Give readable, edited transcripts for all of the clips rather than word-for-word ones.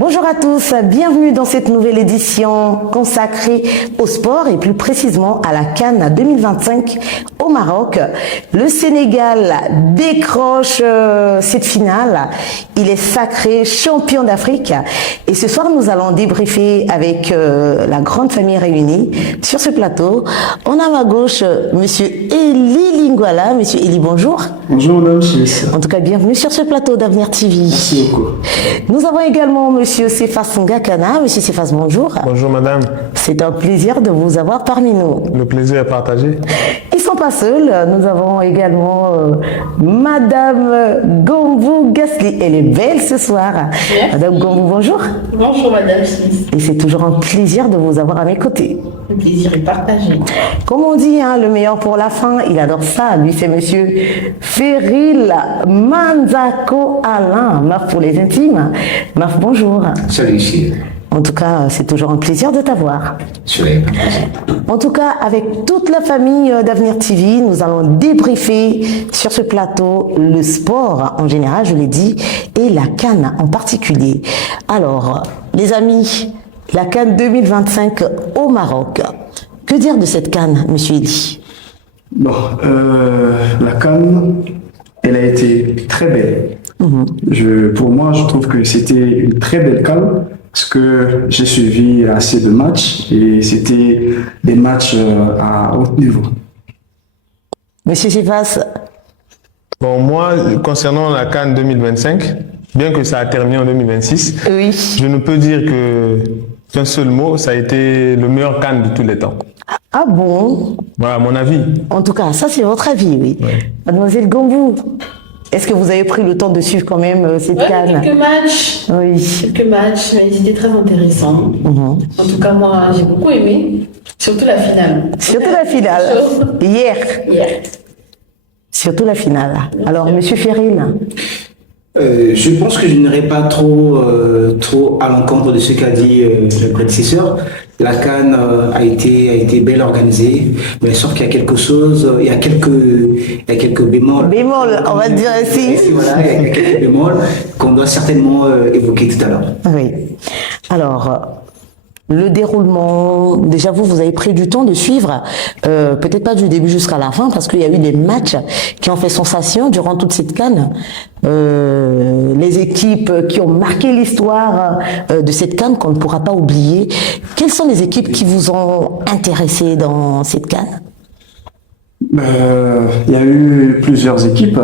Bonjour à tous, bienvenue dans cette nouvelle édition consacrée au sport et plus précisément à la CAN 2025 au Maroc. Le Sénégal décroche cette finale, il est sacré champion d'Afrique et ce soir nous allons débriefer avec la grande famille réunie sur ce plateau. On a à ma gauche monsieur Eli Lingouala. Monsieur Eli, bonjour. Bonjour madame Chis. En tout cas, bienvenue sur ce plateau d'Avenir TV. Merci beaucoup. Nous avons également monsieur Cephas Ngakana. Monsieur Cephas, bonjour. Bonjour madame. C'est un plaisir de vous avoir parmi nous. Le plaisir est partagé. Ils ne sont pas seuls. Nous avons également madame Gombou Gasly. Elle est belle ce soir. Merci. Madame Gombou, bonjour. Bonjour madame Chis. Et c'est toujours un plaisir de vous avoir à mes côtés. Le plaisir est partagé. Comme on dit, hein, le meilleur pour la fin, il adore ça. Lui, c'est monsieur Feril Manzako Alain. Maf pour les intimes. Maf, bonjour. Salut ici. En tout cas, c'est toujours un plaisir de t'avoir. En tout cas, avec toute la famille d'Avenir TV, nous allons débriefer sur ce plateau le sport en général, je l'ai dit, et la CAN en particulier. Alors, les amis, la CAN 2025 au Maroc. Que dire de cette CAN, monsieur Eli? Bon, la CAN, elle a été très belle. Pour moi, je trouve que c'était une très belle CAN parce que j'ai suivi assez de matchs et c'était des matchs à haut niveau. Monsieur Cephas. Bon, moi, concernant la CAN 2025, bien que ça a terminé en 2026, Oui. je ne peux dire qu'un seul mot, ça a été le meilleur CAN de tous les temps. Ah bon? Voilà mon avis. En tout cas, ça c'est votre avis, oui. Ouais. Mademoiselle Gombou, est-ce que vous avez pris le temps de suivre quand même cette CAN? Quelques matchs. Oui. Quelques matchs, mais c'était très intéressant. En tout cas, moi, j'ai beaucoup aimé. Surtout la finale. Surtout la finale. Hier. Hier. Surtout la finale. Alors, monsieur Feril. Je pense que je n'irai pas trop à l'encontre de ce qu'a dit le prédécesseur. La CAN a été belle organisée, mais sauf qu'il y a quelque chose, il y a quelques bémols. Bémol, on va dire ainsi. Voilà, il y a quelques bémols qu'on doit certainement évoquer tout à l'heure. Oui. Alors, le déroulement, déjà vous avez pris du temps de suivre, peut-être pas du début jusqu'à la fin, parce qu'il y a eu des matchs qui ont fait sensation durant toute cette CAN. Les équipes qui ont marqué l'histoire de cette CAN qu'on ne pourra pas oublier. Quelles sont les équipes qui vous ont intéressé dans cette CAN? Il y a eu plusieurs équipes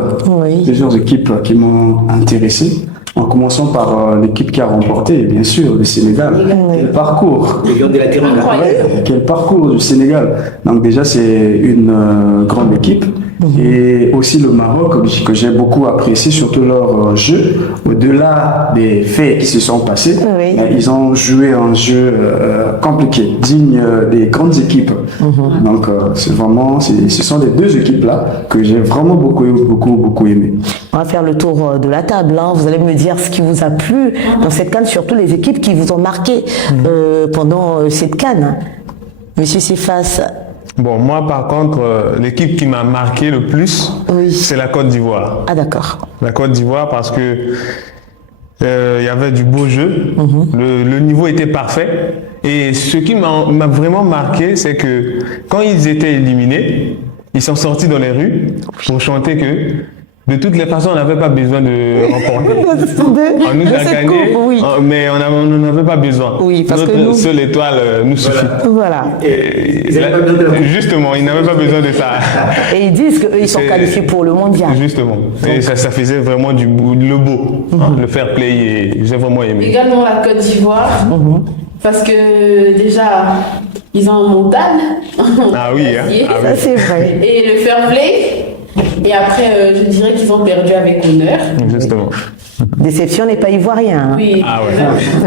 qui m'ont intéressé. En commençant par l'équipe qui a remporté, bien sûr, le Sénégal. Quel parcours! Quel parcours du Sénégal! Donc déjà, c'est une grande équipe. Et aussi le Maroc, que j'ai beaucoup apprécié, surtout leur jeu. Au-delà des faits qui se sont passés, ils ont joué un jeu compliqué, digne des grandes équipes. Donc c'est vraiment, ce sont les deux équipes-là que j'ai vraiment beaucoup aimé. On va faire le tour de la table. Hein. Vous allez me dire ce qui vous a plu dans cette CAN, surtout les équipes qui vous ont marqué pendant cette CAN. Monsieur Cephas. Bon, moi par contre, l'équipe qui m'a marqué le plus, c'est la Côte d'Ivoire. Ah d'accord. La Côte d'Ivoire parce que il y avait du beau jeu, le niveau était parfait. Et ce qui m'a vraiment marqué, c'est que quand ils étaient éliminés, ils sont sortis dans les rues pour chanter que de toutes les façons, on n'avait pas besoin de remporter. On nous a gagné, mais on n'en avait pas besoin. Oui, parce que notre seule étoile nous suffit. Voilà. Justement, ils n'avaient pas besoin de ça. Et ils disent qu'ils sont qualifiés pour le mondial. Justement. Et ça faisait vraiment le beau, le fair play, et j'ai vraiment aimé. Également la Côte d'Ivoire, parce que déjà, ils ont un montagne. Ah oui, hein. Ça c'est vrai. Et le fair play. Et après, je dirais qu'ils ont perdu avec honneur. Justement. Déception n'est pas ivoirien. Hein. Oui. Ah ouais.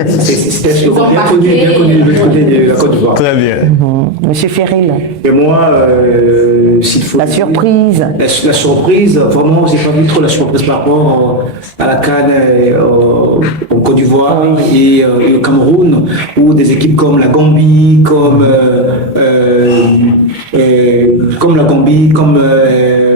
C'est bien connu de l'autre côté de la Côte d'Ivoire. Très bien. Monsieur Feril. Et moi, s'il faut... La surprise. La surprise, vraiment, j'ai pas vu trop la surprise par rapport à la CAN en Côte d'Ivoire et au Cameroun, où des équipes comme la Gambie, comme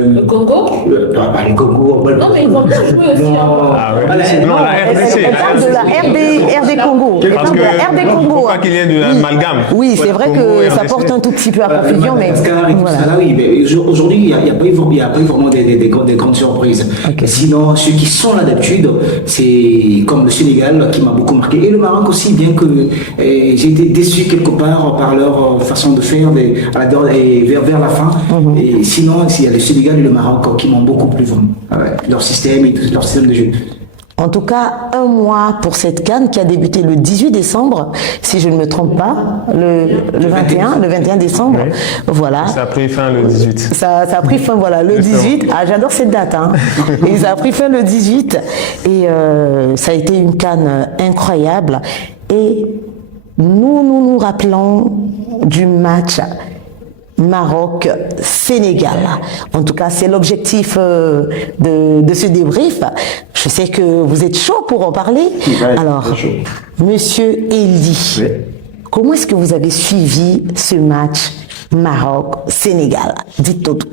le Congo. Les Congo. Non, mais ils vont bien jouer aussi. Ah ouais. Non, la RDC. Elle parle de la RD Congo. Elle Parce parle de la RD que Congo. faut pas qu'il y ait de l'amalgame. Oui, c'est vrai que ça porte un tout petit peu à confusion, mais Voilà. Oui, mais aujourd'hui, il n'y a pas eu vraiment des grandes surprises. Okay. Sinon, ceux qui sont là d'habitude, c'est comme le Sénégal qui m'a beaucoup marqué, et le Maroc aussi, bien que j'ai été déçu quelque part par leur façon de faire vers la fin. Et sinon, il y a le Sénégal et le Maroc qui m'ont beaucoup plu, leur système et tout, leur système de jeu. en tout cas, un mois pour cette CAN qui a débuté le 18 décembre, si je ne me trompe pas, le 21 décembre, oui. Voilà. Ça a pris fin le 18. Ça a pris fin, voilà, le 18. Ah, j'adore cette date, hein. Et ça a pris fin le 18. Et ça a été une CAN incroyable. Et nous rappelons du match Maroc-Sénégal. En tout cas, c'est l'objectif de ce débrief. Je sais que vous êtes chaud pour en parler. Alors, Monsieur Eli, oui. Comment est-ce que vous avez suivi ce match Maroc-Sénégal? Dites-nous tout.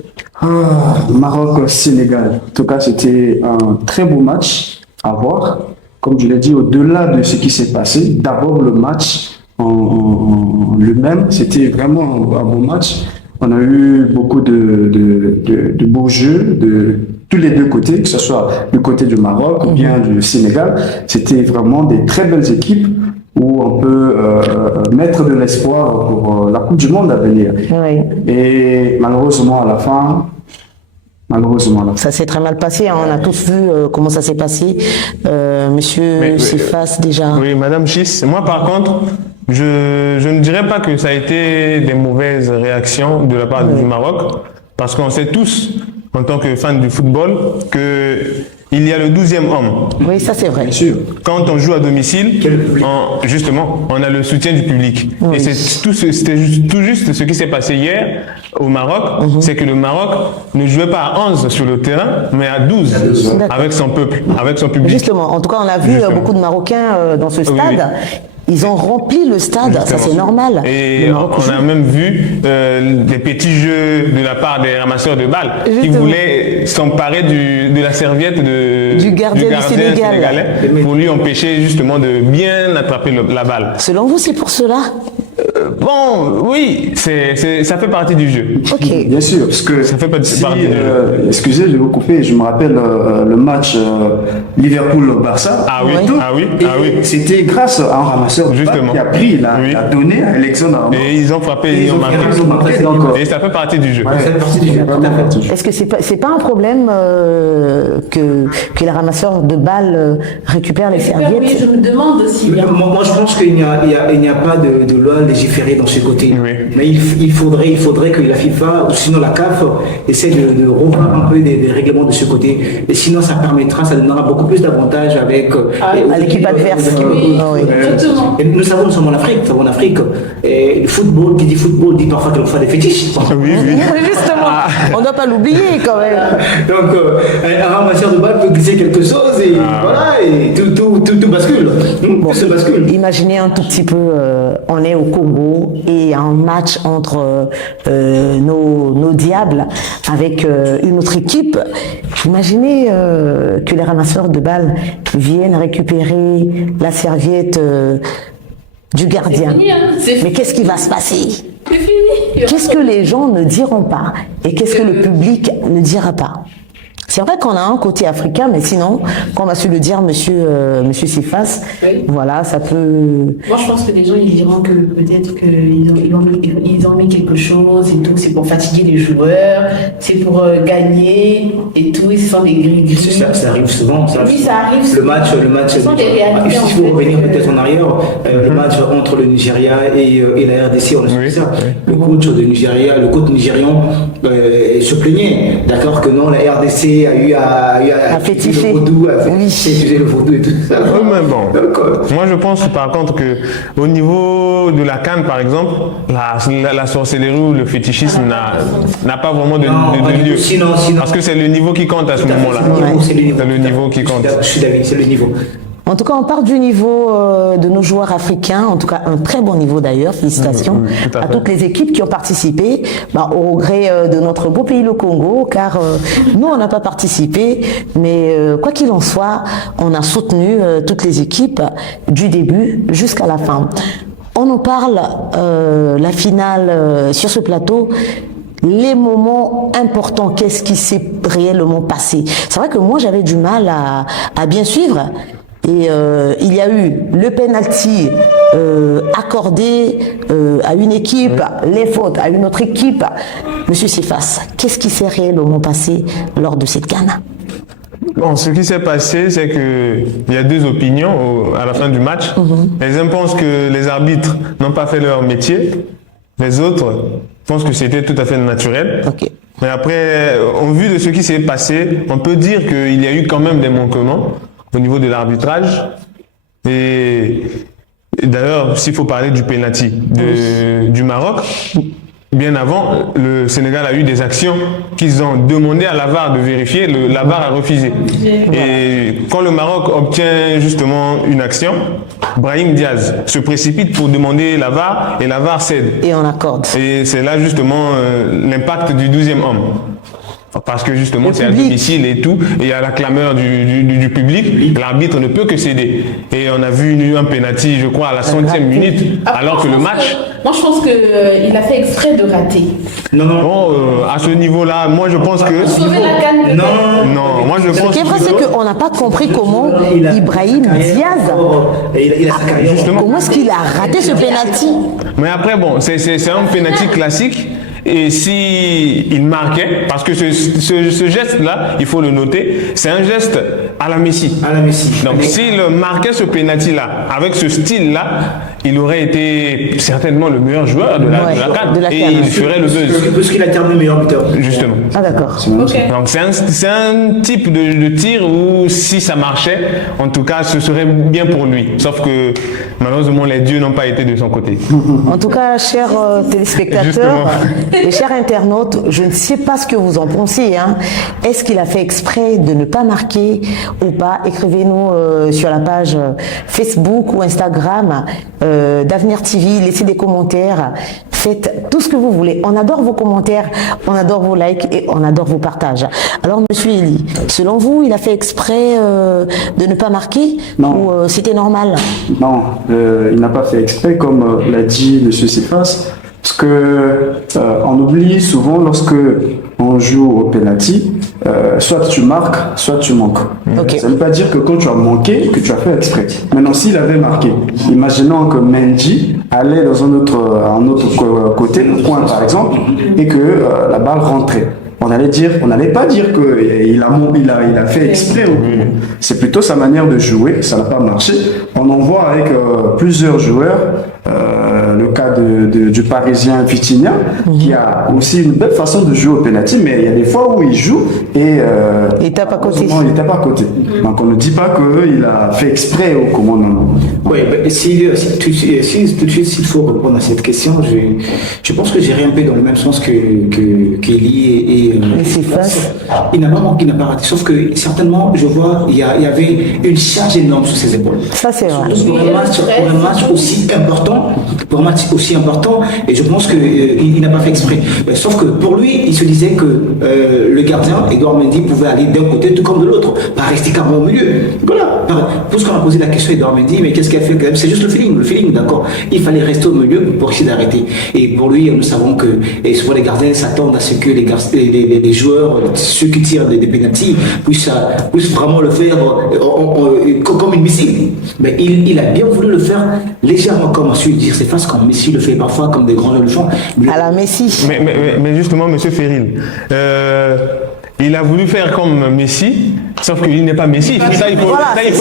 Maroc-Sénégal. En tout cas, c'était un très beau match à voir. Comme je l'ai dit, au-delà de ce qui s'est passé, d'abord le match en lui-même, c'était vraiment un bon match. On a eu beaucoup de beaux jeux de tous les deux côtés, que ce soit du côté du Maroc ou bien du Sénégal. C'était vraiment des très belles équipes où on peut mettre de l'espoir pour la Coupe du Monde à venir. Oui. Et malheureusement, à la fin, ça s'est très mal passé, hein. On a tous vu comment ça s'est passé. Monsieur Sifas, déjà. Oui, Madame Chiss. Moi, par contre, je ne dirais pas que ça a été des mauvaises réactions de la part du Maroc, parce qu'on sait tous, en tant que fans du football, que il y a le 12e homme. Oui, ça c'est vrai. Bien sûr. Quand on joue à domicile, justement, on a le soutien du public. Oui. Et c'était tout juste ce qui s'est passé hier au Maroc, c'est que le Maroc ne jouait pas à 11 sur le terrain, mais à 12 avec son peuple, avec son public. Justement, en tout cas, on a vu beaucoup de Marocains dans ce stade. Oui. Ils ont rempli le stade, justement. Ça c'est normal. Et on a même vu des petits jeux de la part des ramasseurs de balles qui voulaient s'emparer de la serviette du gardien sénégalais pour lui empêcher justement de bien attraper la balle. Selon vous, c'est pour cela? Bon, oui, ça fait partie du jeu. Ok. Bien sûr, parce que ça fait partie du jeu. Excusez, je vais vous couper. Je me rappelle le match Liverpool-Barça. Ah oui, C'était grâce à un ramasseur qui a pris, a donné à Alexandre Arnold. Et ils ont frappé, ils ont marqué. Et ça fait partie du jeu. Ouais, ça fait partie du jeu. Est-ce que c'est pas un problème que les ramasseurs de balles récupèrent les serviettes? Oui, je me demande aussi. Moi, je pense qu'il n'y a pas de loi légiférée dans ce côté. Oui. Mais il faudrait que la FIFA, ou sinon la CAF, essaie de revoir un peu des règlements de ce côté. Et sinon, ça donnera beaucoup plus d'avantages avec à l'équipe adverse. Et nous savons, nous sommes en Afrique. Et le football, qui dit football, dit parfois qu'il faut des fétiches. Oui. Justement, on ne doit pas l'oublier quand même. Donc, un ramasseur de balles peut glisser quelque chose et voilà, et tout bascule. Tout se bascule. Imaginez un tout petit peu, on est au Congo et un match entre nos diables avec une autre équipe. Imaginez que les ramasseurs de balles viennent récupérer la serviette du gardien. Fini, hein. Mais qu'est-ce qui va se passer? C'est fini. Qu'est-ce que les gens ne diront pas et qu'est-ce que le public ne dira pas? C'est vrai qu'on a un côté africain, mais sinon, comme a su le dire monsieur Sifas, oui. Voilà, ça peut... Moi, je pense que les gens, ils diront que peut-être qu'ils ont mis quelque chose et tout, c'est pour fatiguer les joueurs, c'est pour gagner et tout, ils sont des gris-gris. Ça arrive souvent. Oui, ça arrive souvent. Le match, ce sont des réalités. Il faut revenir peut-être en arrière. Le match entre le Nigeria et la RDC, on a suivi ça. Le coach nigérian se plaignait, d'accord, que non, la RDC a eu à féticher le vaudou, utiliser le vaudou et tout ça. Oui, mais bon. Donc, moi, je pense par contre que au niveau de la CAN, par exemple, la sorcellerie ou le fétichisme n'a pas vraiment de lieu. Parce que c'est le niveau qui compte à ce moment-là. C'est le niveau qui compte. Je suis d'accord, c'est le niveau. En tout cas, on parle du niveau de nos joueurs africains, en tout cas un très bon niveau d'ailleurs, félicitations à toutes les équipes qui ont participé, au regret de notre beau pays le Congo, car nous on n'a pas participé, mais quoi qu'il en soit, on a soutenu toutes les équipes du début jusqu'à la fin. On en parle, la finale sur ce plateau, les moments importants, qu'est-ce qui s'est réellement passé. C'est vrai que moi j'avais du mal à bien suivre. Et il y a eu le penalty accordé à une équipe, les fautes à une autre équipe. Monsieur Cephas, qu'est-ce qui s'est réellement passé lors de cette CAN? Bon, ce qui s'est passé, c'est qu'il y a deux opinions à la fin du match. Les uns pensent que les arbitres n'ont pas fait leur métier. Les autres pensent que c'était tout à fait naturel. Okay. Mais après, au vu de ce qui s'est passé, on peut dire qu'il y a eu quand même des manquements au niveau de l'arbitrage. Et d'ailleurs, s'il faut parler du penalty du Maroc, bien avant, le Sénégal a eu des actions qu'ils ont demandé à la VAR de vérifier, la VAR a refusé. Et quand le Maroc obtient justement une action, Brahim Diaz se précipite pour demander la VAR et la VAR cède. Et on accorde. Et c'est là justement l'impact du 12e homme. Parce que justement c'est à domicile et tout, et il y a la clameur du public, l'arbitre ne peut que céder. Et on a vu un penalty, je crois, à la 100e minute, alors que le match... Moi je pense qu'il a fait exprès de rater. Non. Bon, à ce niveau-là, moi je pense que... Sauver la CAN. Non, moi je pense... Ce qui est vrai, c'est qu'on n'a pas compris comment Ibrahim Diaz, comment est-ce qu'il a raté ce penalty. Mais après, bon, c'est un penalty classique. Et si il marquait, parce que ce geste-là, il faut le noter, c'est un geste à la Messi. Donc s'il marquait ce penalty-là, avec ce style-là, il aurait été certainement le meilleur joueur de la CAN. Et il ferait le buzz. Parce qu'il a terminé meilleur buteur. Justement. Ah d'accord. Okay. Donc c'est un type de tir où si ça marchait, en tout cas, ce serait bien pour lui. Sauf que malheureusement, les dieux n'ont pas été de son côté. En tout cas, chers téléspectateurs et chers internautes, je ne sais pas ce que vous en pensez. Est-ce qu'il a fait exprès de ne pas marquer ou pas? Écrivez-nous sur la page Facebook ou Instagram d'Avenir TV, laissez des commentaires, faites tout ce que vous voulez. On adore vos commentaires, on adore vos likes et on adore vos partages. Alors, Monsieur Elie, selon vous, il a fait exprès de ne pas marquer? Non. Ou c'était normal? Non, il n'a pas fait exprès, comme l'a dit M. Cephas, parce que on oublie souvent lorsque on joue au penalty, soit tu marques, soit tu manques. Okay. Ça ne veut pas dire que quand tu as manqué, que tu as fait exprès. Maintenant, s'il avait marqué, imaginons que Mendy allait dans un autre côté, le coin par exemple, et que la balle rentrait. On n'allait pas dire qu'il a fait exprès. C'est plutôt sa manière de jouer, ça n'a pas marché. On en voit avec plusieurs joueurs, le cas du Parisien Vitinha, qui a aussi une belle façon de jouer au penalty, mais il y a des fois où il joue et il tape à côté. Il tape à côté. Donc on ne dit pas qu'il a fait exprès au commandement. Oui, tout de suite, s'il faut répondre à cette question, je pense que j'irai un peu dans le même sens qu'Elie et il n'a pas manqué, il n'a pas raté. Sauf que certainement, je vois, il y avait une charge énorme sur ses épaules. Ça, c'est vrai. Pour un match aussi important, et je pense qu'il n'a pas fait exprès. Sauf que pour lui, il se disait que le gardien, Edouard Mendy, pouvait aller d'un côté tout comme de l'autre, pas rester carrément au milieu. Voilà. Puisqu'on a posé la question à Edouard Mendy, mais qu'est-ce qu'il a fait quand même? C'est juste le feeling, d'accord. Il fallait rester au milieu pour essayer d'arrêter. Et pour lui, nous savons que souvent les gardiens s'attendent à ce que les joueurs, ceux qui tirent des pénaltys, puissent vraiment le faire comme une missile. Mais il a bien voulu le faire légèrement, comme a su dire ses faces, comme Messi le fait parfois, comme des grands jeunes le font. À la Messi. Mais justement, Monsieur Ferril, il a voulu faire comme Messi, sauf qu'il n'est pas Messi. Ça, il faut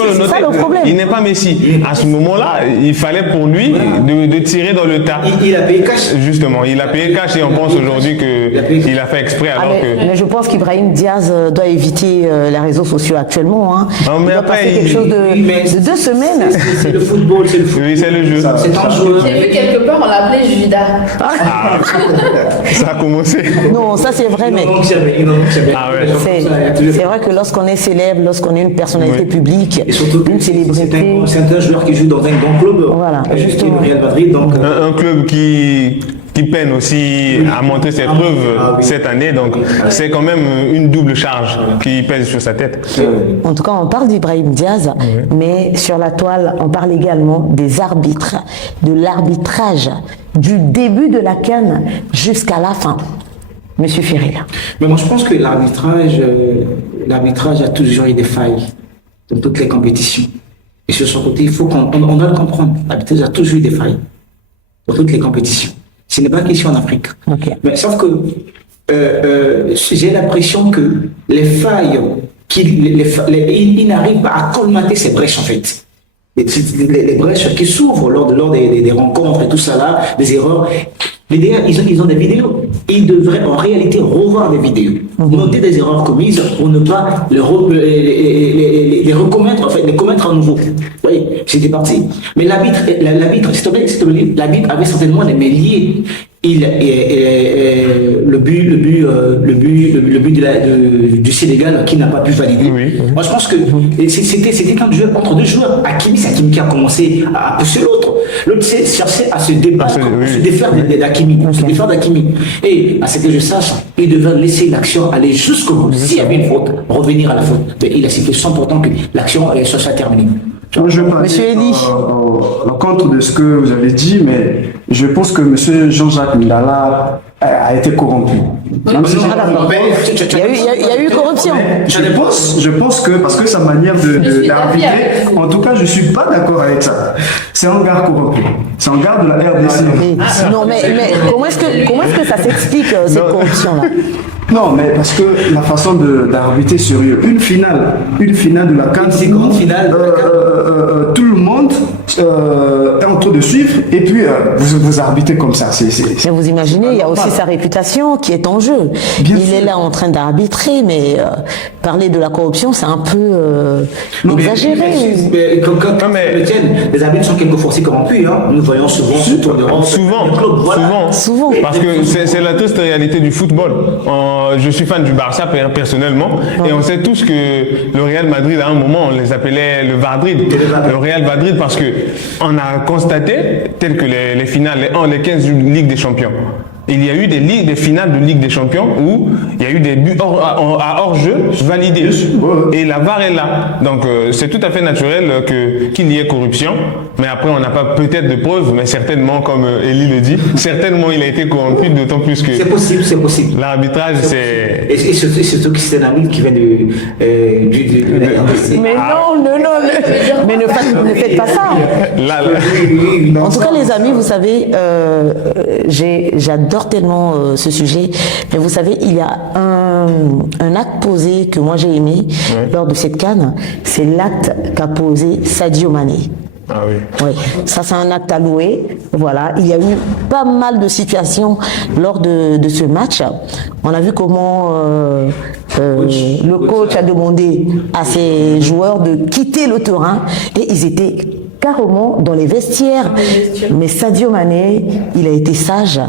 le noter. Ça, le problème. Il n'est pas Messi. À ce moment-là, il fallait pour lui de tirer dans le tas. Il a payé cash. Justement, il a payé cash et on pense aujourd'hui qu'il a fait exprès. Mais je pense qu'Ibrahim Diaz doit éviter les réseaux sociaux actuellement. Non, mais il doit passer quelque chose de 2 semaines. C'est le football, c'est le football. Oui, c'est le jeu. C'est un joueur. J'ai vu quelque part, on l'appelait Judas. Ça a commencé. Non, ça c'est vrai, mais Ah ouais. c'est vrai que lorsqu'on est célèbre, lorsqu'on est une personnalité publique, et surtout une célébrité. C'est un joueur qui joue dans un grand club, Voilà, qui est justement. le Real Madrid. Donc, Un club qui peine aussi à montrer ses preuves cette année, donc c'est quand même une double charge qui pèse sur sa tête. En tout cas, on parle d'Ibrahim Diaz, mais sur la toile, on parle également des arbitres, de l'arbitrage, du début de la CAN jusqu'à la fin. Monsieur Ferreira. mais moi, je pense que l'arbitrage a toujours eu des failles dans toutes les compétitions. Et sur son côté, il faut qu'on doit le comprendre. L'arbitrage a toujours eu des failles dans toutes les compétitions. Ce n'est pas qu'ici en Afrique. Ok. Mais sauf que j'ai l'impression que les failles, il n'arrive pas à colmater ces brèches en fait. Les brèches qui s'ouvrent lors des rencontres et tout ça là, des erreurs. Les DA, ils ont des vidéos. Ils devraient en réalité revoir des vidéos, noter des erreurs commises pour ne pas les recommettre, en fait, les commettre à nouveau. Oui, j'étais parti. Mais l'arbitre, s'il te plaît, l'arbitre avait certainement les mains liées. Le but du Sénégal qui n'a pas pu valider. Moi, je pense que c'était un jeu entre deux joueurs. Hakimi, c'est Hakimi qui a commencé à pousser l'autre. L'autre cherchait à se débattre, se défaire d'Hakimi. Et à ce que je sache, il devait laisser l'action aller jusqu'au bout. S'il y avait une faute, revenir à la faute. Mais il a cité 100% que l'action soit terminée. Je vais pas Monsieur Elie. l'encontre de ce que vous avez dit, mais je pense que M. Jean-Jacques Ndala a été corrompu. Même si Il y a eu corruption. je pense que, parce que sa manière d'arbitrer, en tout cas, je ne suis pas d'accord avec ça. C'est un gars corrompu. C'est un gars de la RDC. Non, mais comment est-ce que ça s'explique, cette corruption-là? Non, mais parce que la façon d'arbitrer sérieux, une finale de la CAN, C'est grande finale. tout le monde est en train de suivre et puis vous arbitrez comme ça. Mais vous imaginez, il y a aussi sa réputation qui est en jeu. Bien Il sûr. est là en train d'arbitrer, mais parler de la corruption, c'est un peu exagéré. Mais comme le tienne, les arbitres sont quelquefois aussi corrompus. Hein. Nous voyons souvent ce tour d'Europe. Souvent. Parce que c'est la triste réalité du football. Je suis fan du Barça personnellement, et on sait tous que le Real Madrid, à un moment, on les appelait le Vardrid. Le Real Madrid, parce que on a constaté, telles que les finales, les 15 Ligues des Champions. Il y a eu des finales de Ligue des Champions où il y a eu des buts à hors-jeu validés. Et la VAR est là. Donc c'est tout à fait naturel qu'il y ait corruption. Mais après, on n'a pas peut-être de preuves, mais certainement, comme Elie le dit, certainement il a été corrompu, d'autant plus que... C'est possible. L'arbitrage, c'est... Et surtout que c'est un arbitre qui vient du Mais non. Mais ne faites pas ça. En tout cas, les amis, vous savez, j'adore tellement ce sujet. Mais vous savez, il y a un acte posé que moi j'ai aimé lors de cette CAN. C'est l'acte qu'a posé Sadio Mané. Ah oui. Oui, ça c'est un acte à louer. Voilà, il y a eu pas mal de situations lors de ce match. On a vu comment le coach a demandé à ses joueurs de quitter le terrain et ils étaient carrément dans les vestiaires. Mais Sadio Mané, il a été sage.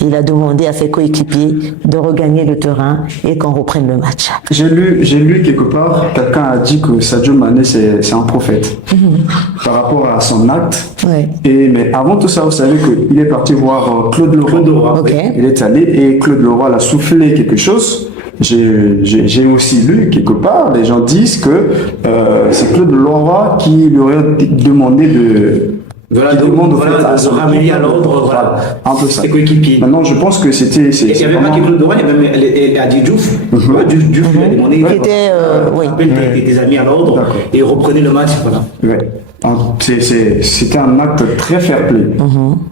Il a demandé à ses coéquipiers de regagner le terrain et qu'on reprenne le match. J'ai lu quelque part, quelqu'un a dit que Sadio Mané c'est un prophète par rapport à son acte. Ouais. Mais avant tout ça, vous savez qu'il est parti voir Claude Leroy. Ok. Il est allé et Claude Leroy l'a soufflé quelque chose. J'ai aussi lu quelque part, les gens disent que c'est Claude Leroy qui lui aurait demandé de ramener à l'ordre, voilà. Un peu ça. Ses coéquipiers. Maintenant, je pense que c'était... Il n'y avait pas que Claude Leroy, il y avait même Adi Diouf. Diouf lui a demandé tes amis à l'ordre D'accord. et reprenez le match, voilà. Ouais. C'était un acte très fair-play.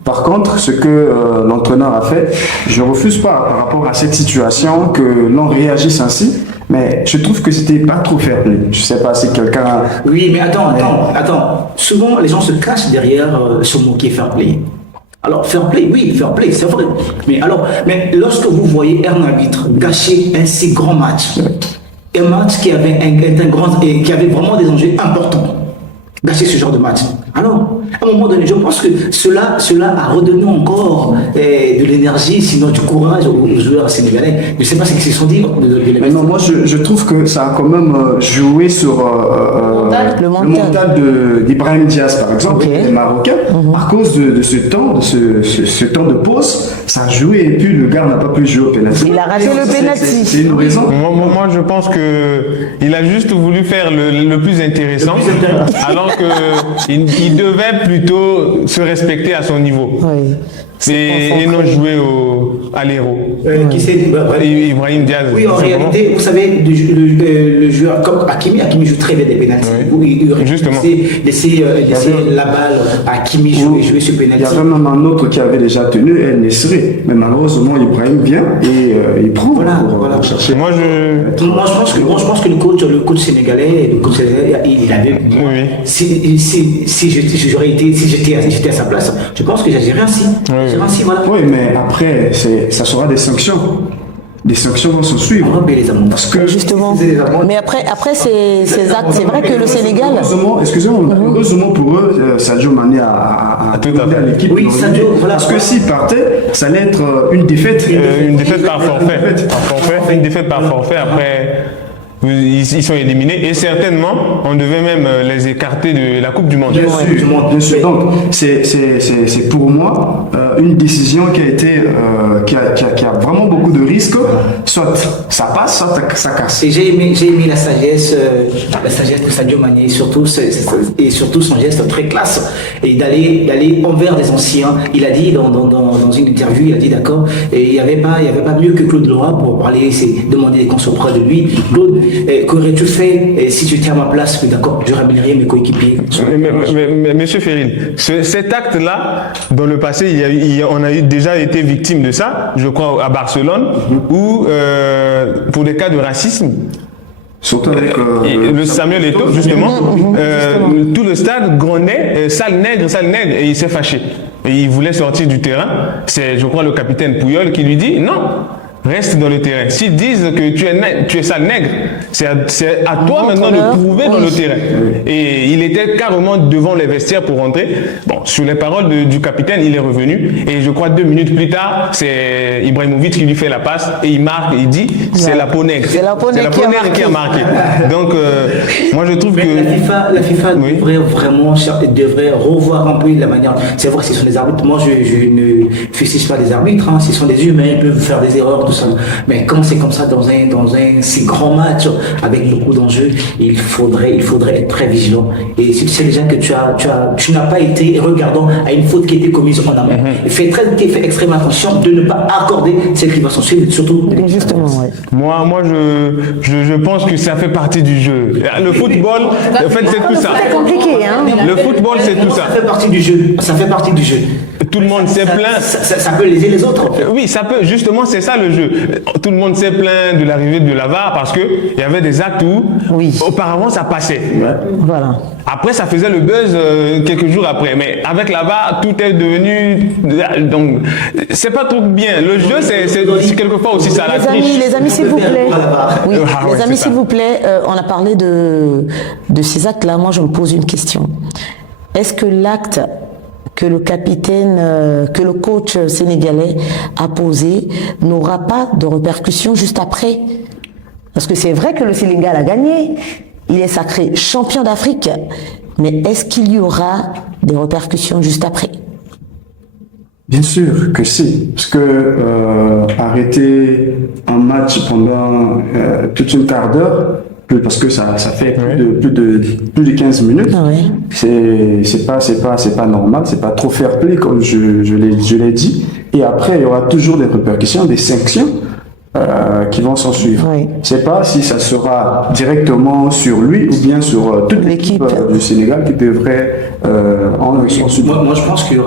Par contre, ce que l'entraîneur a fait, je refuse pas par rapport à cette situation que l'on réagisse ainsi, mais je trouve que c'était pas trop fair-play. Je sais pas si quelqu'un... Oui, mais attends. Souvent, les gens se cachent derrière ce mot qui est fair-play. Alors, fair-play, oui, fair-play, c'est vrai. Mais lorsque vous voyez un arbitre gâcher un si grand match, un match qui avait vraiment des enjeux importants, gâcher ce genre de match. Alors, à un moment donné, je pense que cela a redonné encore de l'énergie, sinon du courage aux joueurs sénégalais. Je ne sais pas ce qu'ils se sont dit. Mais non, moi je trouve que ça a quand même joué sur le mental d'Ibrahim Diaz, par exemple, les Marocains, à cause de ce temps, ce temps de pause, ça a joué et puis le gars n'a pas pu jouer au pénalty. Il a raté le pénalty. C'est une raison. Moi, je pense qu'il a juste voulu faire le plus intéressant, alors qu'il devait plutôt se respecter à son niveau. Oui. Et non jouer à l'héros. Qui c'est Ibrahim Diaz. Oui, en réalité, vous savez, le joueur comme Hakimi joue très bien des pénaltys. Oui. Justement. Laisser la balle à Hakimi jouer ce pénalty. Il y avait même un autre qui avait déjà tenu, El Nesri. Mais malheureusement, Ibrahim vient et il prend pour chercher. Moi, je pense que le coach sénégalais, il avait. Oui. Si j'étais à sa place, je pense que j'agirais ainsi. Oui, mais après, ça sera des sanctions. Des sanctions vont se suivre. Parce que justement. Mais après ces actes, c'est vrai que le Sénégal. Heureusement pour eux, Sadio Mané a demandé à l'équipe. Oui, Sadio, parce que s'il partait, ça allait être une défaite. Une défaite par forfait. Une défaite par forfait. Après, ils sont éliminés et certainement on devait même les écarter de la Coupe du Monde. Bien sûr. Donc c'est pour moi une décision qui a vraiment beaucoup de risques. Soit ça passe, soit ça casse. Et j'ai aimé la sagesse de Sadio Mané, et surtout son geste très classe et d'aller envers les anciens. Il a dit dans une interview, il a dit d'accord, et il n'y avait pas mieux que Claude Leroy pour parler, demander des conseils auprès de lui. Claude, qu'aurais-tu fait si tu étais à ma place? D'accord, je ramènerais mes coéquipiers. Mais Monsieur Ferril, cet acte-là, dans le passé, on a déjà été victime de ça, je crois à Barcelone, où pour des cas de racisme, surtout avec le Samuel Eto'o, justement, tout le stade grondait sale nègre, et il s'est fâché. Et il voulait sortir du terrain. C'est, je crois, le capitaine Puyol qui lui dit non. Reste dans le terrain. S'ils disent que tu es sale nègre, c'est à toi maintenant de prouver dans le terrain. Et il était carrément devant les vestiaires pour rentrer. Bon, sur les paroles du capitaine, il est revenu. Et je crois 2 minutes plus tard, c'est Ibrahimovic qui lui fait la passe et il marque. Il dit c'est la peau nègre. C'est la peau nègre qui a marqué. Donc, moi je trouve que la FIFA devrait revoir un peu la manière. C'est vrai que ce sont des arbitres. Moi, je ne fustige pas des arbitres. Ce sont des humains. Ils peuvent faire des erreurs. Mais quand c'est comme ça dans un si grand match avec beaucoup d'enjeux, il faudrait être très vigilant. Et si tu sais déjà que tu n'as pas été regardant à une faute qui a été commise en amont, fais extrêmement attention de ne pas accorder celle qui va s'en suivre, surtout. Justement, oui. Moi, je pense que ça fait partie du jeu. Le football, en fait, c'est tout ça. C'est compliqué, hein. Le football, c'est tout ça. Ça fait partie du jeu. Ça fait partie du jeu. Tout le monde s'est plaint. Ça peut léser les autres. Oui, ça peut. Justement, c'est ça le jeu. Tout le monde s'est plaint de l'arrivée de la VAR parce que il y avait des actes où auparavant ça passait. Voilà. Après, ça faisait le buzz quelques jours après. Mais avec la VAR, tout est devenu. Donc, c'est pas trop bien. Le jeu, c'est quelquefois aussi ça la triche. Les amis, s'il vous plaît. Oui, les amis, s'il vous plaît. On a parlé de ces actes-là. Moi, je me pose une question. Est-ce que l'acte que le capitaine, que le coach sénégalais a posé n'aura pas de répercussions juste après? Parce que c'est vrai que le Sénégal a gagné, il est sacré champion d'Afrique, mais est-ce qu'il y aura des répercussions juste après? Bien sûr que si, parce que arrêter un match pendant toute une quart d'heure, parce que ça fait plus de 15 minutes. C'est pas normal, c'est pas trop fair play comme je l'ai dit. Et après, il y aura toujours des répercussions, des sanctions qui vont s'en suivre. Je ne sais pas si ça sera directement sur lui ou bien sur toute l'équipe du Sénégal qui devrait en subir. Moi, je pense qu'il y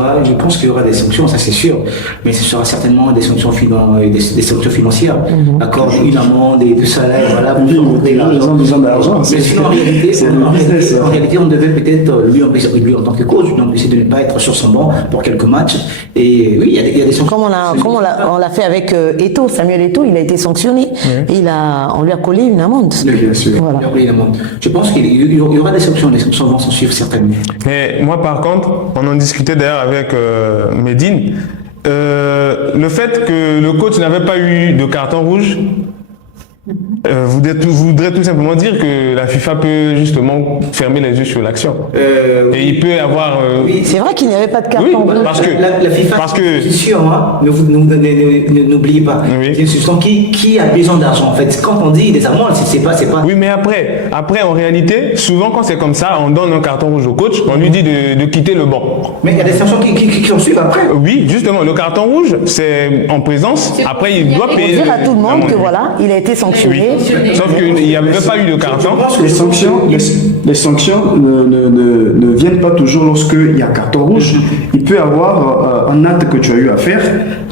aura des sanctions, ça c'est sûr, mais ce sera certainement des sanctions financières. Accorder une amende et tout ça là, voilà, ils ont besoin d'argent. Mais sinon, en réalité, on devait peut-être lui en tant que coach, essayer de ne pas être sur son banc pour quelques matchs. Et oui, il y a des sanctions. Comme on l'a fait avec Eto'o, Samuel Eto'o, il a été sanctionné. Et on lui a collé une amende. Oui, bien sûr. Voilà. Je pense qu'il y aura des sanctions vont s'en suivre certainement. Mais moi, par contre, on en discutait d'ailleurs avec Medine. Le fait que le coach n'avait pas eu de carton rouge voudrait tout simplement dire que la FIFA peut justement fermer les yeux sur l'action. Et il peut avoir... Oui. C'est vrai qu'il n'y avait pas de carton rouge. Parce que... La FIFA, c'est sûr, hein, n'oubliez pas. Oui. C'est une institution qui a besoin d'argent. En fait, quand on dit des amendes, c'est pas... Oui, mais après, en réalité, souvent quand c'est comme ça, on donne un carton rouge au coach, on lui dit de quitter le banc. Mais il y a des sanctions qui en suivent après. Oui, justement, le carton rouge, c'est en présence. Après, il doit payer... Il faut dire à tout le monde que voilà, il a été sanctionné. Oui. Sauf qu'il n'y avait pas eu de carton. Les sanctions ne viennent pas toujours lorsqu'il y a carton rouge. Il peut y avoir un acte que tu as eu à faire,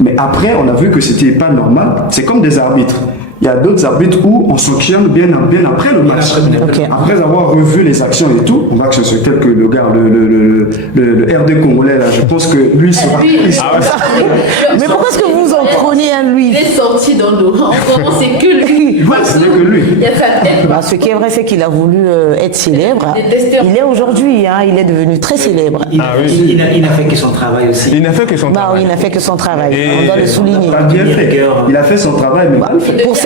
mais après, on a vu que c'était pas normal. C'est comme des arbitres. Il y a d'autres arbitres où on sanctionne bien après le match. Okay. Après avoir revu les actions et tout, on voit que c'est tel que le gars, le RD congolais, là, je pense que lui sera... Mais pourquoi est-ce que vous en prenez à lui? Il est sorti dans l'eau. C'est que lui. C'est que lui. Il y a sa tête. Ce qui est vrai, c'est qu'il a voulu être célèbre. Il est aujourd'hui, hein, il est devenu très célèbre. Il n'a fait que son travail aussi. Il n'a fait que son travail. Oui, il n'a fait que son travail. On doit le souligner. Il a fait son travail, mais mal fait. Pour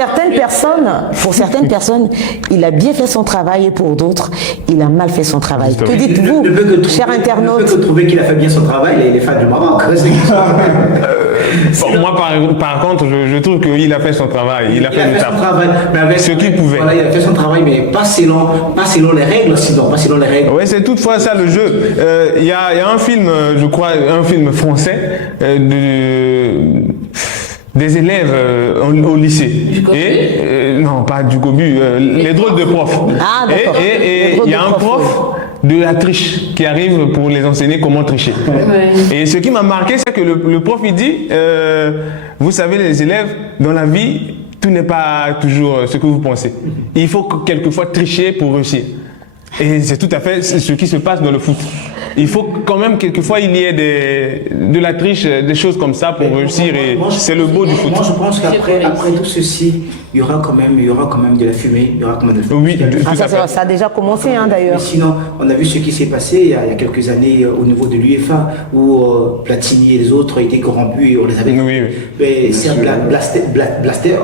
certaines personnes, il a bien fait son travail et pour d'autres, il a mal fait son travail. Que dites-vous, cher internaute? Ne peut que trouver qu'il a fait bien son travail les fans du Maroc. Moi, par contre, je trouve qu'il a fait son travail. Il a fait son travail, mais avec ce qu'il pouvait. Voilà, il a fait son travail, mais pas selon les règles, sinon, pas selon les règles. Oui, c'est toutefois ça le jeu. Il y a un film, je crois, un film français des élèves au lycée. Non, pas du Gobu, les drôles de profs. Ah, d'accord. Et il y a un prof de la triche qui arrive pour les enseigner comment tricher. Ouais. Et ce qui m'a marqué, c'est que le prof, il dit, vous savez, les élèves, dans la vie, tout n'est pas toujours ce que vous pensez. Il faut quelquefois tricher pour réussir. Et c'est tout à fait ce qui se passe dans le foot. Il faut quand même quelquefois il y ait de la triche, des choses comme ça pour réussir et c'est le beau du foot. Moi je pense qu'après tout ceci, il y aura quand même de la fumée, il y aura quand même de la fumée. Oui, ça a déjà commencé d'ailleurs. Sinon, on a vu ce qui s'est passé il y a quelques années au niveau de l'UEFA où Platini et les autres ont été corrompus et on les avait. Mais c'est Blatter,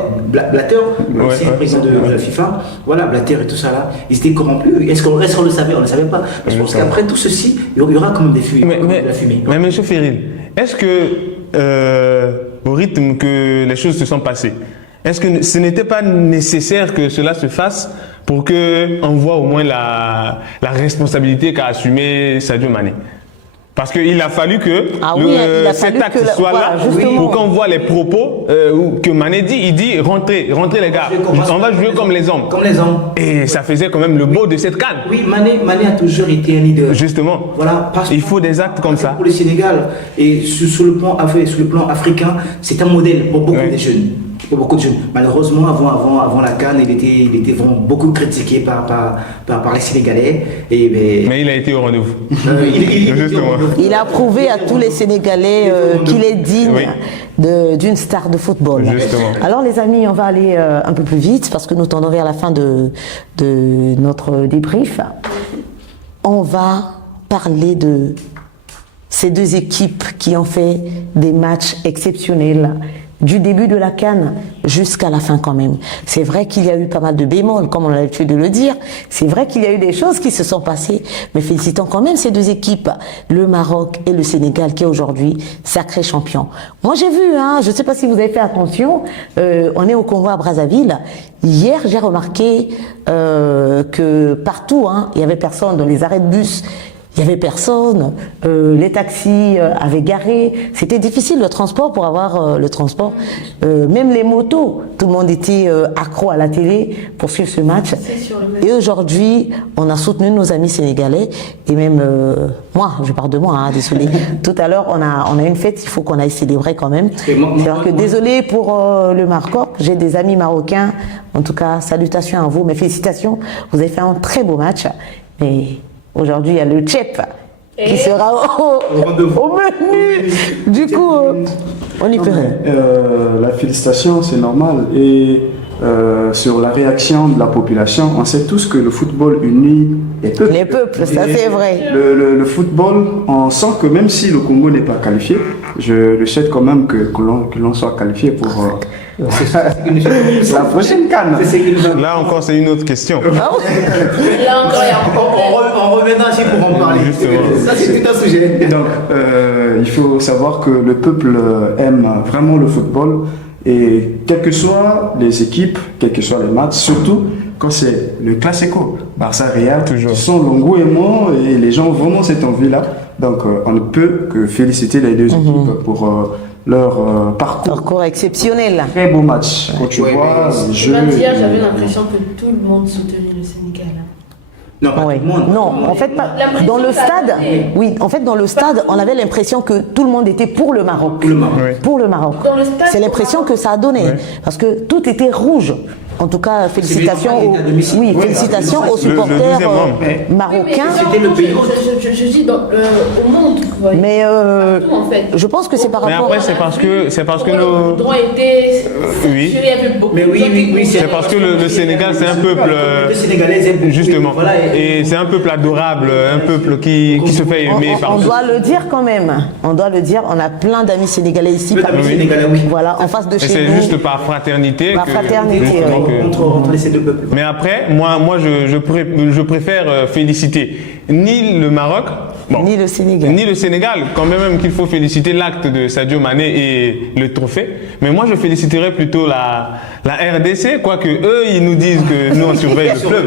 l'ancien président de la FIFA, voilà, Blatter et tout ça là, ils étaient corrompus. Est-ce qu'on le savait? On ne le savait pas. Je pense qu'après tout ceci, il y aura quand même de la fumée. Mais M. Ferril, est-ce que au rythme que les choses se sont passées, est-ce que ce n'était pas nécessaire que cela se fasse pour qu'on voit au moins la responsabilité qu'a assumé Sadio Mané? Parce qu'il a fallu que cet acte soit là pour qu'on voit les propos que Mané dit. Il dit rentrez les gars, on va jouer comme les hommes. Comme les hommes. Et ça faisait quand même le beau de cette CAN. Oui, Mané a toujours été un leader. Justement. Voilà, il faut des actes comme ça. Pour le Sénégal et sur le plan africain, c'est un modèle pour beaucoup de jeunes. Beaucoup de jeunes. Malheureusement, avant la CAN, il était vraiment beaucoup critiqué par les Sénégalais. Mais il a été au rendez-vous. Il a prouvé à tous les Sénégalais qu'il est digne d'une star de football. Justement. Alors les amis, on va aller un peu plus vite parce que nous tendons vers la fin de notre débrief. On va parler de ces deux équipes qui ont fait des matchs exceptionnels du début de la CAN jusqu'à la fin quand même. C'est vrai qu'il y a eu pas mal de bémols, comme on a l'habitude de le dire. C'est vrai qu'il y a eu des choses qui se sont passées, mais félicitons quand même ces deux équipes, le Maroc et le Sénégal, qui est aujourd'hui sacré champion. Moi j'ai vu, je ne sais pas si vous avez fait attention, on est au Congo à Brazzaville. Hier j'ai remarqué que partout, il y avait personne dans les arrêts de bus. Il n'y avait personne, les taxis avaient garé, c'était difficile le transport pour avoir le transport, même les motos, tout le monde était accro à la télé pour suivre ce match. Et aujourd'hui, on a soutenu nos amis sénégalais et même moi, je parle de moi, désolé. Tout à l'heure, on a une fête, il faut qu'on aille célébrer quand même. C'est-à-dire que désolé pour le Maroc, j'ai des amis marocains, en tout cas salutations à vous, mais félicitations, vous avez fait un très beau match. Et aujourd'hui, il y a le Tchep qui sera au menu. Du coup, On n'y peut rien. La félicitation, c'est normal. Et sur la réaction de la population, on sait tous que le football unit les peuples. Les peuples, ça c'est vrai. Le football, on sent que même si le Congo n'est pas qualifié, je souhaite quand même que l'on soit qualifié pour la prochaine CAN. Là encore, c'est une autre question. Là encore, on reviendra ici pour en parler. Justement. Ça, c'est tout un sujet. Donc, il faut savoir que le peuple aime vraiment le football. Et quelles que soient les équipes, quels que soient les matchs, surtout quand c'est le Classico, Barça-Real, Toujours. ce sont l'engouement et les gens ont vraiment cette envie-là. Donc on ne peut que féliciter les deux équipes pour leur parcours. Parcours exceptionnel. Très beau match. Quand tu vois le jeu. hier, j'avais l'impression que tout le monde soutenait le Sénégal. Non, pas Ouais. tout le monde. Non, en fait, pas. L'impression Dans le que ça stade, donnait. oui, en fait, dans le stade, on avait l'impression que tout le monde était pour le Maroc. Pour le Maroc. Oui. Pour le Maroc. Dans le stade, C'est l'impression que ça a donné. Ouais. Parce que tout était rouge. En tout cas, félicitations, les Marocains étaient à domicile. oui, Oui, félicitations le aux supporters deuxième membre. marocains. C'était le pays. Je dis au monde. vous voyez. Mais Partout, en fait. je pense que c'est par Mais rapport. après, c'est parce que Le nos... droit était. oui. Il y avait beaucoup. Mais oui, C'est parce que le Sénégal, c'est un peuple... Les Sénégalais aiment beaucoup. Justement. Voilà, Et c'est un peuple adorable, un peuple qui se fait aimer par On tous. doit le dire quand même. On doit le dire. On a plein d'amis sénégalais ici. Peu d'amis Oui. sénégalais, oui. Voilà, en face de Et chez c'est nous. juste par fraternité Par que... fraternité, justement, oui. que- Entre ces deux peuples. Mais après, moi je préfère féliciter ni le Maroc, bon, Ni le Sénégal. ni le Sénégal, quand même qu'il faut féliciter l'acte de Sadio Mané et le trophée. Mais moi, je féliciterais plutôt la RDC, quoique eux, ils nous disent que nous, on surveille le club.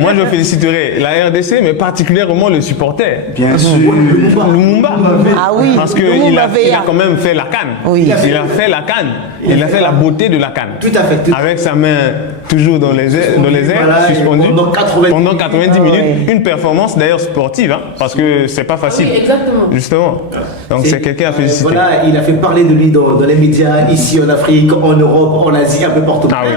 Moi, je féliciterais la RDC, mais particulièrement le supporter. Bien sûr. Lumumba. Ah oui, Parce qu'il Lumumba a Veya. quand même fait la canne. Oui. Il a fait la canne. Il a fait la beauté de la canne. Tout à fait. Avec sa main toujours dans les airs, Voilà, et suspendue. pendant 90 minutes. ouais. Une performance d'ailleurs sportive, hein, parce que c'est pas facile. Oui, exactement. Justement. Donc c'est quelqu'un à féliciter. Voilà, il a fait parler de lui dans les médias, ici en Afrique, en Europe, en Asie, un peu partout. Ah oui.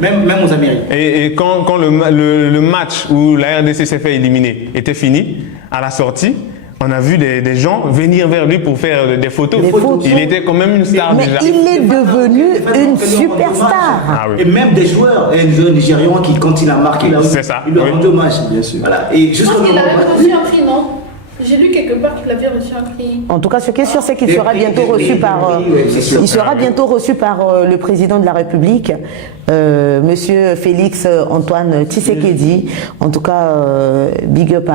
Même aux Amériques. Et quand le match où la RDC s'est fait éliminer était fini, à la sortie, on a vu des gens venir vers lui pour faire des photos. Des photos. Il était quand même une star Mais déjà. il est devenu une superstar. Ah oui. Et même des joueurs, un joueur nigérian qui, quand il a marqué là, C'est ça, il lui a oui. rendu hommage. Bien sûr. Voilà. Et Je juste pense qu'il avait reçu un prix, non? J'ai lu quelque part qu'il avait reçu un prix. En tout cas, ce qui est sûr, c'est qu'il Des sera prix, bientôt des reçu prix, par. oui, oui, c'est sûr. Il sera bientôt reçu par le président de la République, Monsieur Félix Antoine Tshisekedi. En tout cas, big up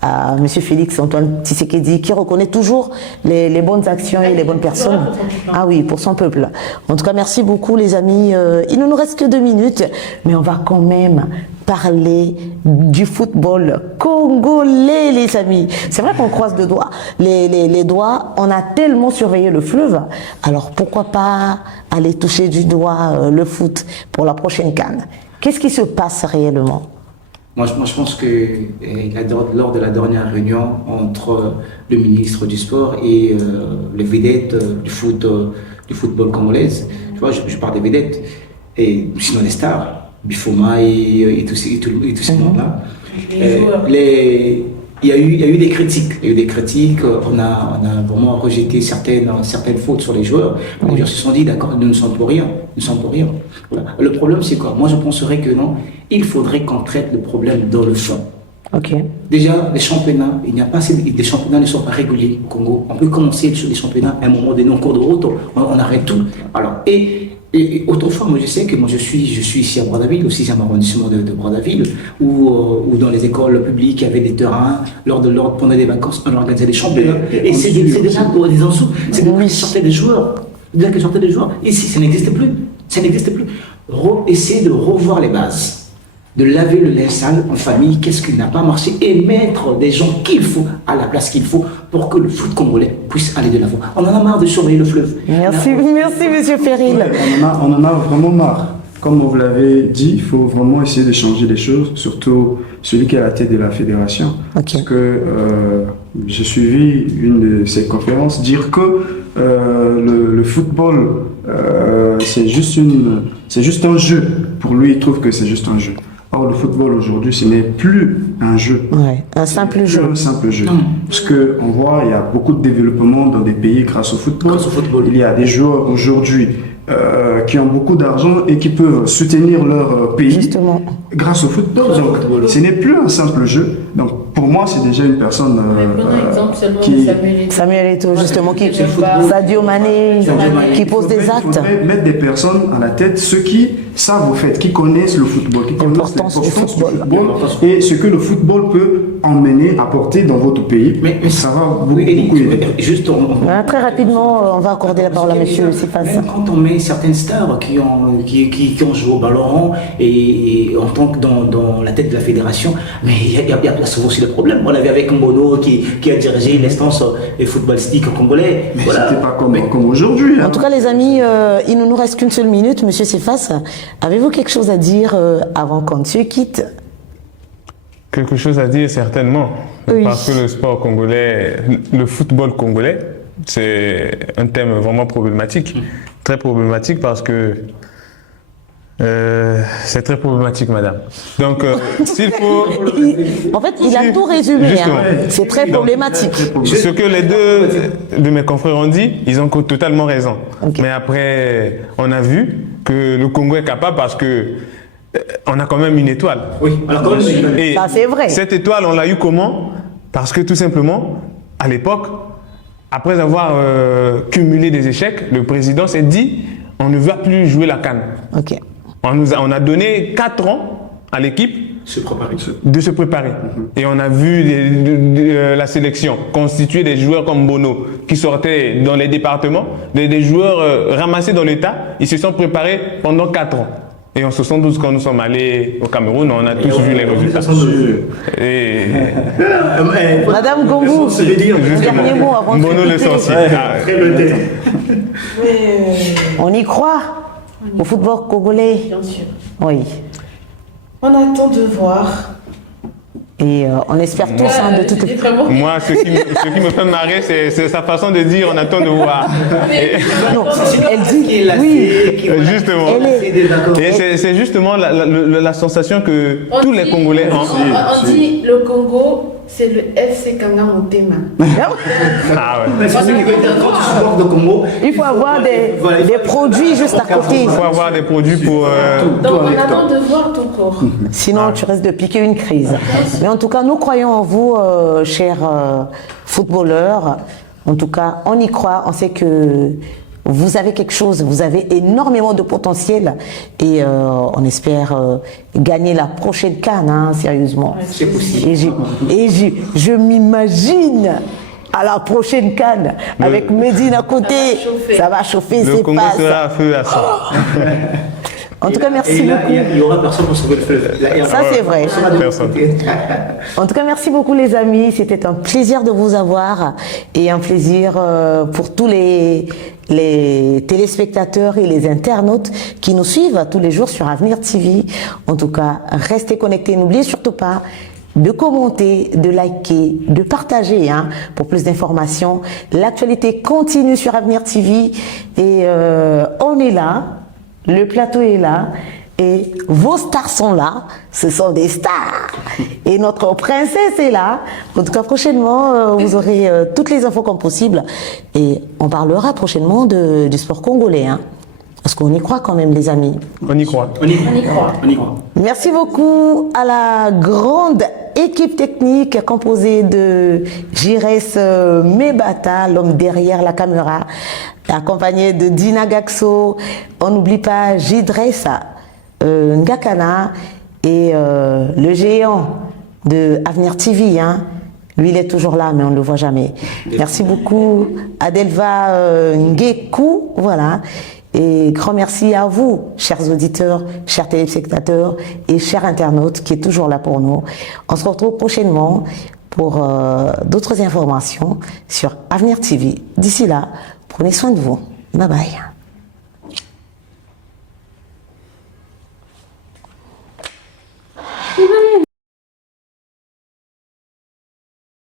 à Monsieur Félix Antoine Tshisekedi, qui reconnaît toujours les bonnes actions et les bonnes personnes. Ah oui, pour son peuple. En tout cas, merci beaucoup, les amis. Il ne nous reste que 2 minutes, mais on va quand même parler du football congolais, les amis. C'est vrai qu'on croise les doigts. On a tellement surveillé le fleuve. Alors pourquoi pas aller toucher du doigt le foot pour la prochaine CAN? Qu'est-ce qui se passe réellement? Moi, je pense que lors de la dernière réunion entre le ministre du Sport et les vedettes du football congolais, tu vois, je parle des vedettes, et sinon les stars, Bifoma et tous ces gens-là, il y a eu des critiques, on a vraiment rejeté certaines fautes sur les joueurs. Les joueurs se sont dit, d'accord, nous ne sommes pour rien. Voilà. Le problème, c'est quoi? Moi, je penserais que non, il faudrait qu'on traite le problème dans le fond. Ok. Déjà, les championnats, les championnats ne sont pas réguliers au Congo. On peut commencer sur les championnats à un moment donné en cours de route, on arrête tout. Alors, et autrefois, moi je sais que je suis ici à Brazzaville, au 6e arrondissement de Brazzaville, où dans les écoles publiques, il y avait des terrains, pendant des vacances, on organisait des championnats. Et c'est déjà des ensous, c'est de là qu'ils sortaient des joueurs. Ici, ça n'existe plus. Essayer de revoir les bases. De laver le linge sale en famille, qu'est-ce qui n'a pas marché, et mettre des gens qu'il faut à la place qu'il faut pour que le foot congolais puisse aller de l'avant. On en a marre de surveiller le fleuve. Merci, Monsieur Ferril. On en a vraiment marre. Comme vous l'avez dit, il faut vraiment essayer de changer les choses, surtout celui qui est à la tête de la fédération. Okay. Parce que j'ai suivi une de ses conférences dire que le football, c'est juste un jeu. Pour lui, il trouve que c'est juste un jeu. Or, le football aujourd'hui, ce n'est plus un jeu. Ouais, un simple jeu. Un simple jeu. Parce qu'on voit, il y a beaucoup de développement dans des pays grâce au football. Il y a des joueurs aujourd'hui qui ont beaucoup d'argent et qui peuvent soutenir leur pays Justement. Grâce au football. Donc, ce n'est plus un simple jeu. Donc, pour moi, c'est déjà une personne qui... Samuel Eto'o, justement, qui Sadio Mané, qui pose des actes. Il faudrait mettre des personnes à la tête, ceux qui savent au fait, qui connaissent le football, qui connaissent l'importance du football et ce que le football peut emmener, apporter dans votre pays. Mais ça va beaucoup aider. Juste, Très rapidement, on va accorder la parole à monsieur Sifas. Même quand on met certaines stars qui ont joué au ballon et en tant que dans la tête de la fédération, mais il y a souvent aussi des problèmes. On l'avait avec Mbono qui a dirigé l'instance footballistique congolais. Mais voilà. C'était pas comme aujourd'hui. En tout cas, les amis, il ne nous reste qu'une seule minute. Monsieur Sifas, avez-vous quelque chose à dire avant qu'on ne quitte? Quelque chose à dire, certainement. Oui. Parce que le sport congolais, le football congolais, c'est un thème vraiment problématique. Très problématique parce que c'est très problématique, madame. Donc, s'il faut... En fait, il a tout résumé. C'est très problématique. Ce que les deux de mes confrères ont dit, ils ont totalement raison. Okay. Mais après, on a vu que le Congo est capable parce que on a quand même une étoile. Oui, alors et ça c'est vrai. Cette étoile, on l'a eu comment? Parce que tout simplement, à l'époque, après avoir cumulé des échecs, le président s'est dit, on ne va plus jouer la CAN. Okay. On a donné 4 ans à l'équipe de se préparer. Et on a vu la sélection constituée des joueurs comme Bono qui sortaient dans les départements, des joueurs ramassés dans l'État. Ils se sont préparés pendant 4 ans. Et en 72, quand nous sommes allés au Cameroun, on a tous vu les résultats. Et... Madame Gongou, dernier mot avant de Bono le sorcier. On y croit au football congolais. Bien sûr. Oui. On attend de voir. Et on espère tous de toute Moi, ce qui me fait marrer, c'est sa façon de dire on attend de voir. Non, elle dit oui. Justement. Et c'est justement la sensation que tous les Congolais ont. On dit le Congo, c'est le FC Kanga Motema. Ah ouais. C'est ce qui veut dire quand tu supportes le Congo. Il faut avoir des produits juste à côté. Il faut avoir des produits pour. Donc on attend de voir ton corps. Sinon, tu risques de piquer une crise. Mais en tout cas, nous croyons en vous, chers footballeurs. En tout cas, on y croit. On sait que vous avez quelque chose, vous avez énormément de potentiel et on espère gagner la prochaine CAN, hein, sérieusement. C'est possible. Et je m'imagine à la prochaine CAN avec Medine à côté. Ça va chauffer, le Congo sera à feu à ça. En tout cas, merci beaucoup. Il n'y aura personne pour sauver le fleuve. Ça, c'est vrai. Personne. En tout cas, merci beaucoup les amis. C'était un plaisir de vous avoir et un plaisir pour tous les téléspectateurs et les internautes qui nous suivent tous les jours sur Avenir TV. En tout cas, restez connectés. N'oubliez surtout pas de commenter, de liker, de partager hein, pour plus d'informations. L'actualité continue sur Avenir TV et on est là. Le plateau est là et vos stars sont là. Ce sont des stars. Et notre princesse est là. En tout cas, prochainement, vous aurez toutes les infos comme possible. Et on parlera prochainement du sport congolais. Hein, parce qu'on y croit quand même, les amis. On y croit. On y croit. Merci beaucoup à la grande équipe technique composée de Jires Mebata, l'homme derrière la caméra, accompagné de Dina Gaxo. On n'oublie pas Jidressa Ngakana et le géant de Avenir TV. Hein. Lui, il est toujours là, mais on ne le voit jamais. Merci beaucoup Adelva Ngekou. Voilà. Et grand merci à vous, chers auditeurs, chers téléspectateurs et chers internautes qui est toujours là pour nous. On se retrouve prochainement pour d'autres informations sur Avenir TV. D'ici là, prenez soin de vous. Bye bye.